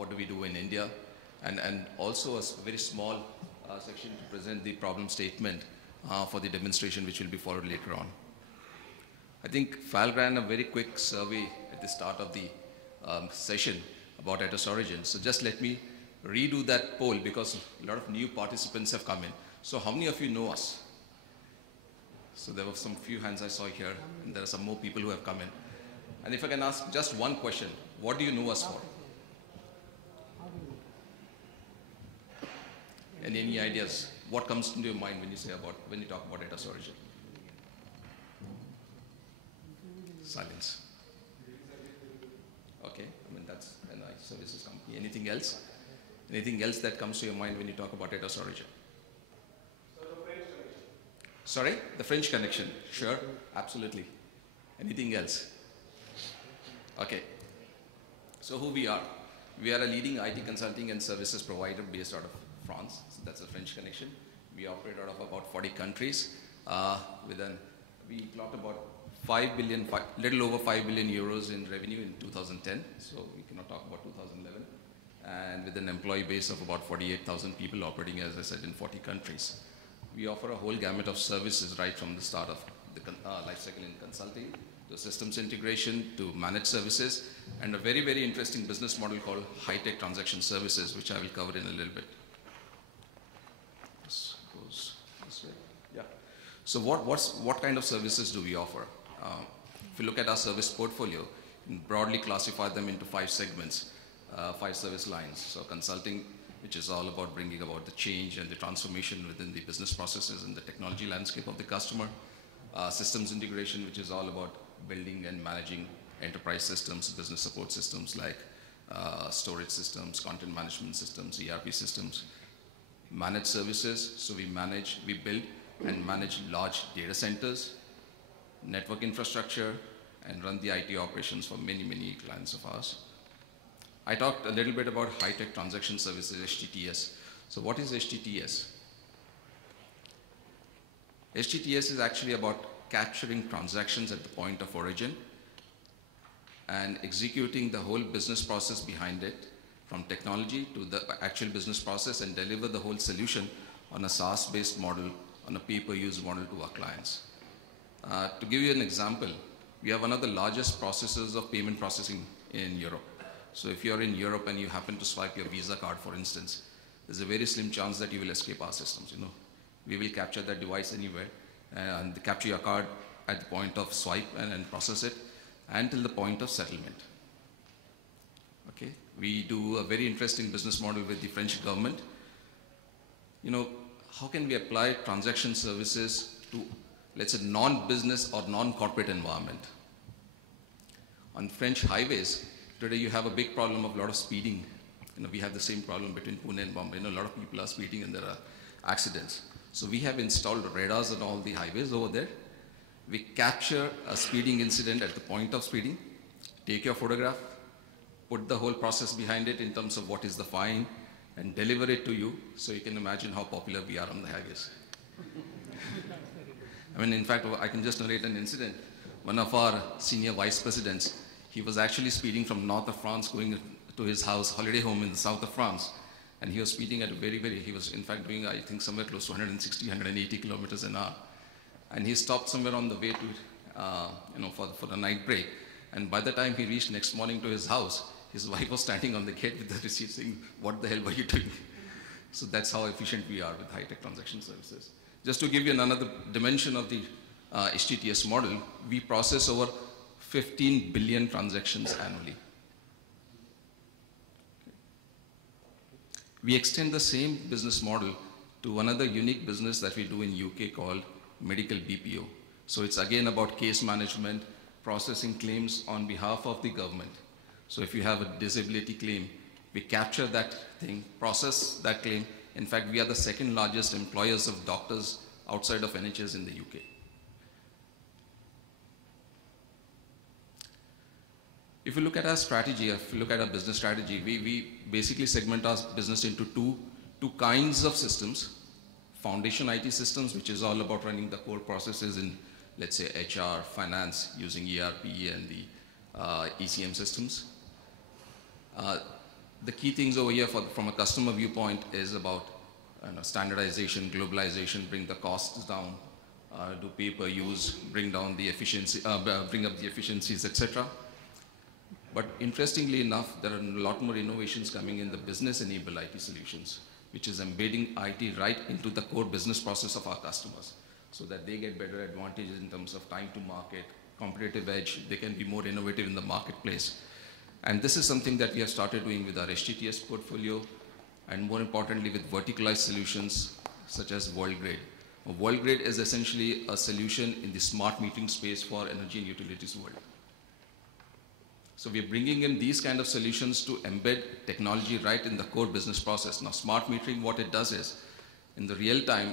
what do we do in India, and also a very small section to present the problem statement for the demonstration which will be followed later on. I think FAL ran a very quick survey at the start of the session about Atos Origin. So just let me redo that poll because a lot of new participants have come in. So how many of you know us? So there were some few hands I saw here, and there are some more people who have come in. And if I can ask just one question, what do you know us for? And any ideas? What comes into your mind when you talk about Atos Origin? Silence. Okay, I mean that's a nice services company. Anything else? Anything else that comes to your mind when you talk about Atos Origin? Sorry, the French connection. Sure, absolutely. Anything else? Okay. So who we are? We are a leading IT consulting and services provider based out of France. So that's a French connection. We operate out of about 40 countries. We clocked about little over 5 billion euros in revenue in 2010. So we cannot talk about 2011. And with an employee base of about 48,000 people operating, as I said, in 40 countries. We offer a whole gamut of services right from the start of the life cycle in consulting to systems integration to managed services and a very, very interesting business model called high-tech transaction services, which I will cover in a little bit. This goes this way. Yeah. So what kind of services do we offer? If you look at our service portfolio, we broadly classify them into 5 segments, 5 service lines. So consulting, which is all about bringing about the change and the transformation within the business processes and the technology landscape of the customer. Systems integration, which is all about building and managing enterprise systems, business support systems like storage systems, content management systems, ERP systems. Managed services, so we build and manage large data centers, network infrastructure, and run the IT operations for many, many clients of ours. I talked a little bit about high-tech transaction services, HTTS. So what is HTTS? HTTS is actually about capturing transactions at the point of origin and executing the whole business process behind it, from technology to the actual business process, and deliver the whole solution on a SaaS-based model, on a pay-per-use model to our clients. To give you an example, we are one of the largest processors of payment processing in Europe. So if you're in Europe and you happen to swipe your Visa card, for instance, there's a very slim chance that you will escape our systems. We will capture that device anywhere and capture your card at the point of swipe and process it until the point of settlement. Okay, we do a very interesting business model with the French government. How can we apply transaction services to, let's say, non-business or non-corporate environment? On French highways, today you have a big problem of a lot of speeding. We have the same problem between Pune and Bombay. A lot of people are speeding and there are accidents. So we have installed radars on all the highways over there. We capture a speeding incident at the point of speeding, take your photograph, put the whole process behind it in terms of what is the fine, and deliver it to you, so you can imagine how popular we are on the highways. In fact, I can just narrate an incident. One of our senior vice presidents, he was actually speeding from north of France going to his house, holiday home in the south of France. And he was speeding at he was in fact doing, I think, somewhere close to 160, 180 kilometers an hour. And he stopped somewhere on the way to, for the night break. And by the time he reached next morning to his house, his wife was standing on the gate with the receipt saying, "What the hell were you doing?" So that's how efficient we are with high-tech transaction services. Just to give you another dimension of the HTTS model, we process over 15 billion transactions annually. We extend the same business model to another unique business that we do in UK called medical BPO. So it's again about case management, processing claims on behalf of the government. So if you have a disability claim, we capture that thing, process that claim. In fact, we are the second largest employers of doctors outside of NHS in the UK. If you look at our strategy, if you look at our business strategy, we basically segment our business into two kinds of systems. Foundation IT systems, which is all about running the core processes in, let's say, HR, finance, using ERP and the ECM systems. the key things over here from a customer viewpoint is about standardization, globalization, bring the costs down, do pay-per-use, bring down the efficiency, bring up the efficiencies, etc. But interestingly enough, there are a lot more innovations coming in the business-enabled IT solutions, which is embedding IT right into the core business process of our customers, so that they get better advantages in terms of time to market, competitive edge, they can be more innovative in the marketplace. And this is something that we have started doing with our HTTS portfolio, and more importantly with verticalized solutions such as WorldGrid. WorldGrid is essentially a solution in the smart metering space for energy and utilities world. So we're bringing in these kind of solutions to embed technology right in the core business process. Now, smart metering, what it does is, in the real time,